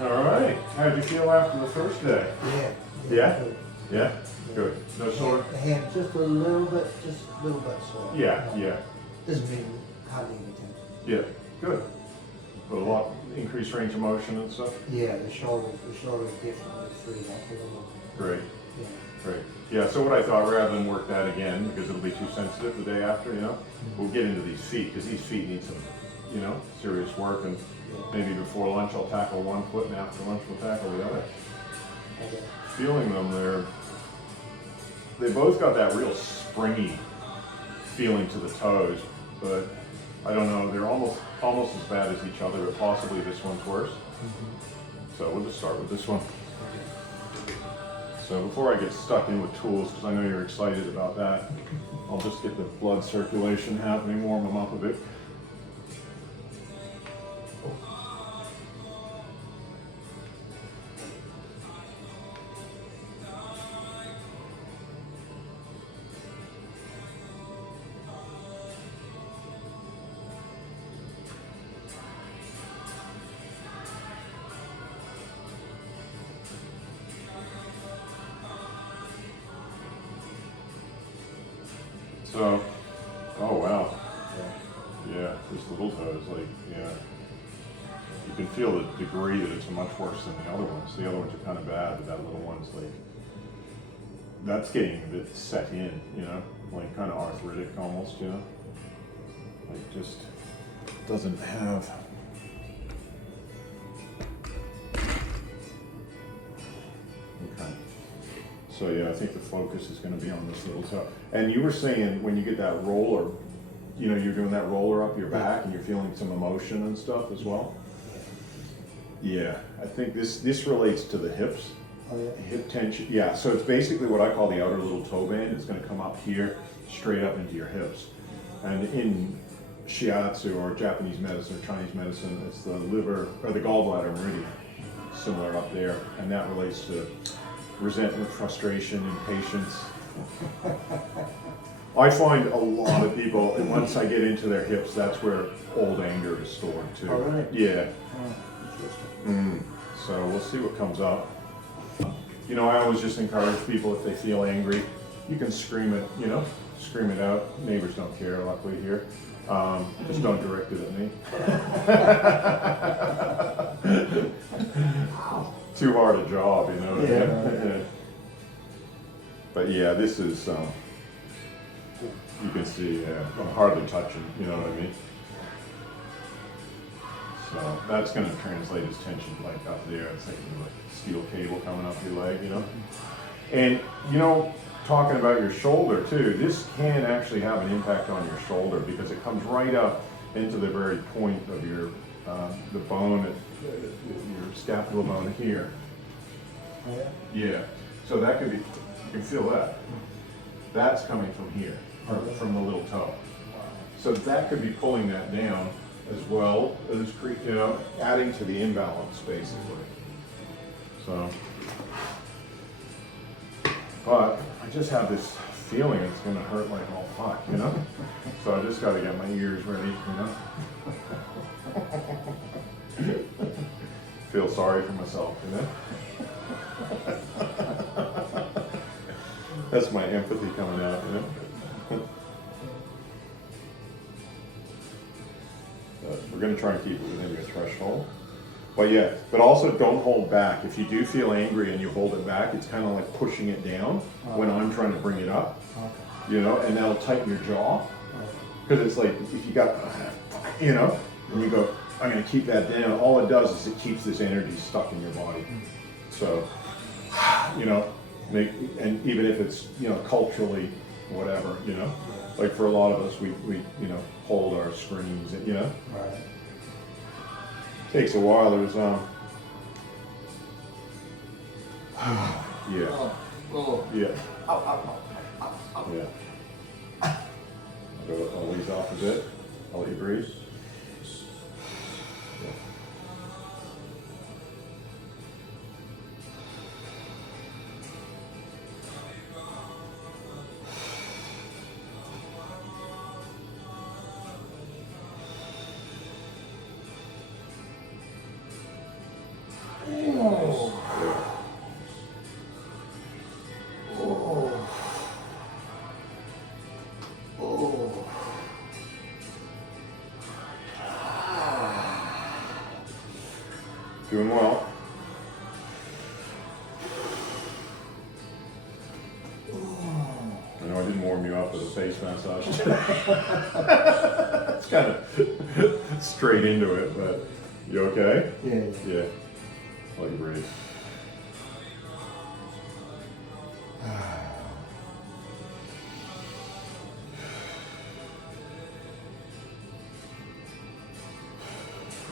All right. How'd you feel after the first day? Yeah? Good. Yeah? Good. No sore? The hand just a little bit sore. Yeah. Doesn't mean hardly any tension. Yeah. Good. But a lot increased range of motion and stuff? Yeah, the shoulder definitely freed up a little. Great. Yeah. Great. Yeah, so what I thought, rather than work that again, because it'll be too sensitive the day after, we'll get into these feet, because these feet need some, serious work, and maybe before lunch I'll tackle one foot, and after lunch we'll tackle the other. Okay. Feeling them, they both got that real springy feeling to the toes, but I don't know, they're almost as bad as each other, but possibly this one's worse. So we'll just start with this one. So before I get stuck in with tools, because I know you're excited about that, I'll just get the blood circulation happening, warm them up a bit. So, oh wow, yeah, this little toe is you can feel the degree that it's much worse than the other ones. The other ones are kind of bad, but that little one's that's getting a bit set in, like kind of arthritic almost, like just doesn't have. Okay. So yeah, I think the focus is going to be on this little toe. And you were saying when you get that roller, you're doing that roller up your back and you're feeling some emotion and stuff as well. Yeah, I think this relates to the hips. Oh yeah. Hip tension. Yeah, so it's basically what I call the outer little toe band. It's going to come up here, straight up into your hips. And in shiatsu or Japanese medicine or Chinese medicine, it's the liver or the gallbladder meridian, similar up there, and that relates to resentment, frustration, impatience. I find a lot of people, and once I get into their hips, that's where old anger is stored too. Oh, really? Yeah. Oh, interesting. So we'll see what comes up. I always just encourage people, if they feel angry, you can scream it, scream it out. Neighbors don't care, luckily here. Just don't direct it at me. Too hard a job, Yeah. But yeah, this is, you can see, I'm hardly touching, you know what I mean? So that's going to translate as tension like up there. It's like steel cable coming up your leg, And, talking about your shoulder too, this can actually have an impact on your shoulder because it comes right up into the very point of your, the bone, your scapular bone here. Oh yeah. Yeah. So that could be, you can feel that. That's coming from here, from the little toe. So that could be pulling that down as well as, adding to the imbalance basically. So, but I just have this feeling it's going to hurt like all fuck, So I just got to get my ears ready, Feel sorry for myself, That's my empathy coming out, But we're going to try and keep it within your threshold. But also don't hold back. If you do feel angry and you hold it back, it's kind of like pushing it down when I'm trying to bring it up, and that'll tighten your jaw. Because it's like, if you got, and you go, I'm going to keep that down, all it does is it keeps this energy stuck in your body. So, and even if it's, culturally, whatever, like for a lot of us, we hold our screams, Right. Takes a while. There's yeah. Oh. Yeah. Ow, ow, ow, ow. Yeah. I'll ease off a bit. I'll let you breathe. Yeah. Yeah. Doing well. I know I didn't warm you up with a face massage. It's kind of straight into it, but you okay? Yeah. Yeah. Let you breathe.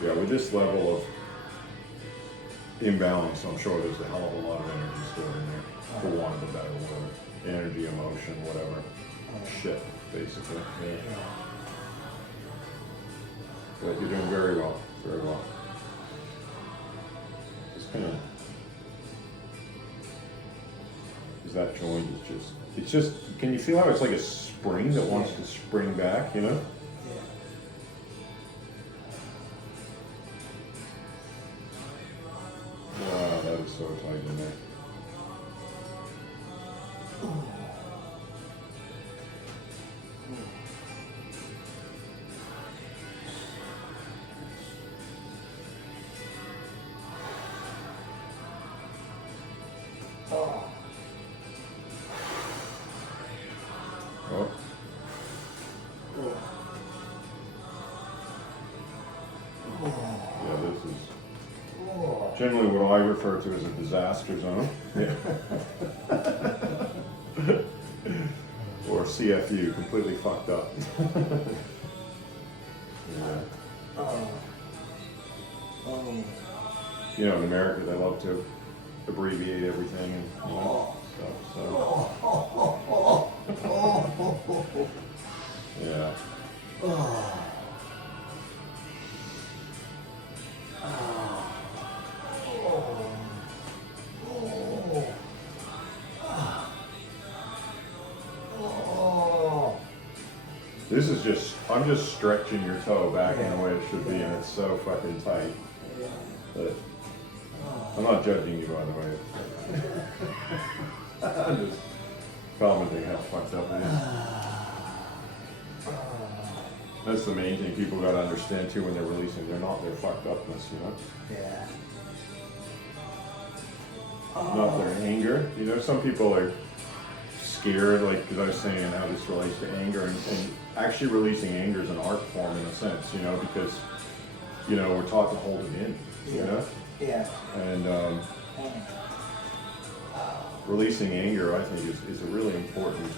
Yeah, with this level of imbalance, I'm sure there's a hell of a lot of energy stored in there, for want of a better word. Energy, emotion, whatever. Shit, basically. Yeah. But you're doing very well, very well. Just kind of, because that joint is just, it's just, can you feel how it's like a spring that wants to spring back, you know? Wow, that is so tight in there. Oh. Yeah, this is generally what I refer to as a disaster zone. Yeah. Or CFU, completely fucked up. Yeah. You know, in America, they love to abbreviate everything and stuff. So yeah. This is just, I'm just stretching your toe back in the way it should be, and it's so fucking tight. But I'm not judging you, by the way. I'm just commenting how fucked up it is. That's the main thing people gotta understand too when they're releasing. They're not their fucked upness, you know? Yeah. Not their anger. You know, some people are scared, like, because I was saying how this relates to anger, and actually releasing anger is an art form in a sense, you know, because, you know, we're taught to hold it in, you know? Yeah. And releasing anger, I think, is a really important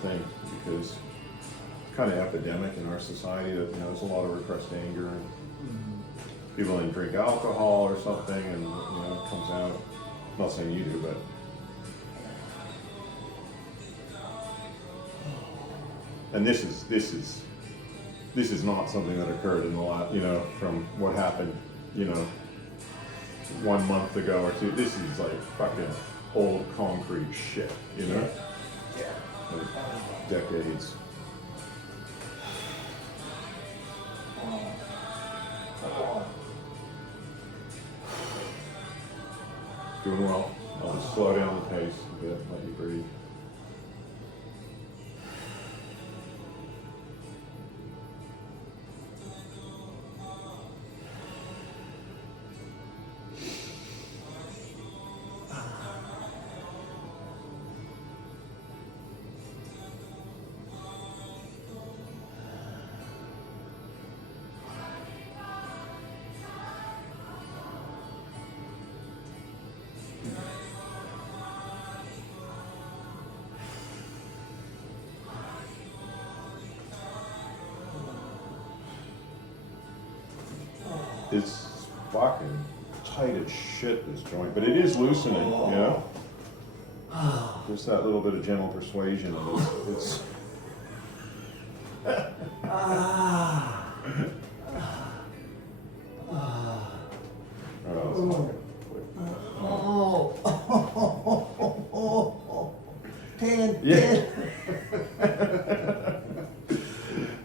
thing, because it's kind of epidemic in our society that, you know, there's a lot of repressed anger, and people then drink alcohol or something, and, you know, it comes out. I'm not saying you do, but and this is not something that occurred in the last, you know, from what happened, you know, 1 month ago or two. This is like fucking old concrete shit, you know? Yeah. Like decades. Doing well. I'll just slow down the pace a bit, let you breathe. It's fucking tight as shit, this joint, but it is loosening, you know? Just that little bit of gentle persuasion of it. It's Ten. yeah.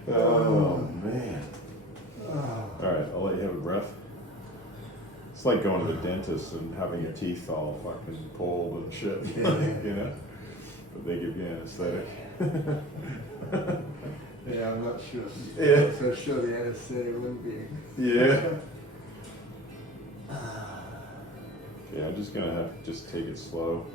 Oh man. All right, I'll let you have a breath. It's like going to the dentist and having your teeth all fucking pulled and shit, you know? But they give you anesthetic. Yeah, I'm not sure. Yeah. Not so sure the anesthetic wouldn't be. Yeah. Yeah, I'm just gonna have to just take it slow.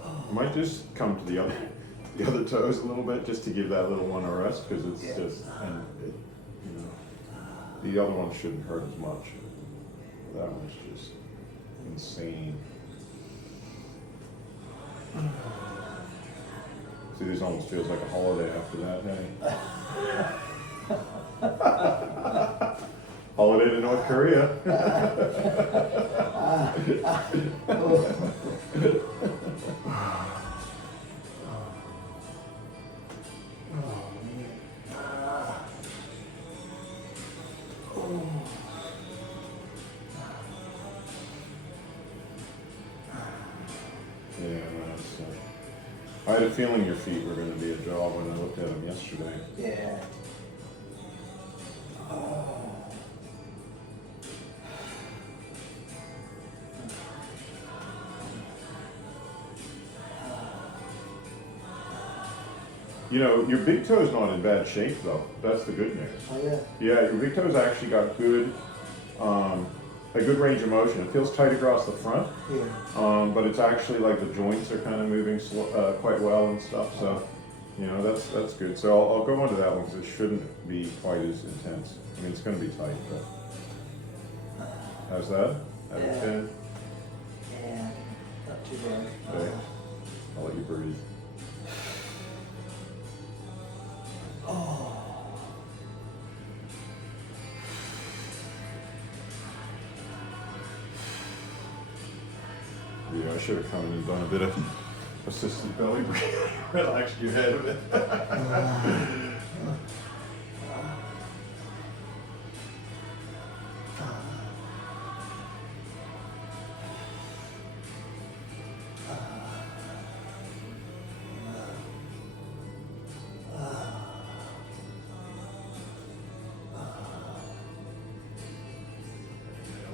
I might just come to the other toes a little bit just to give that little one a rest because it's just, and it, you know, the other one shouldn't hurt as much. That one's just insane. See, this almost feels like a holiday after that, hey? Holiday to North Korea. Yeah, that's, I had a feeling your feet were going to be a job when I looked at them yesterday. Yeah. You know, your big toe's not in bad shape though. That's the good news. Oh yeah. Yeah, your big toe's actually got good, a good range of motion. It feels tight across the front, Yeah. but it's actually like the joints are kind of moving quite well and stuff. So, you know, that's good. So I'll go on to that one because it shouldn't be quite as intense. I mean, it's going to be tight, but how's that? Out of 10? Yeah. Not too bad. Okay. I'll let you breathe. Yeah, I should have come in and done a bit of assisted belly breathing. Relaxed your head a bit.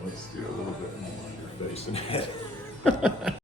Let's do a little bit more on your face and head.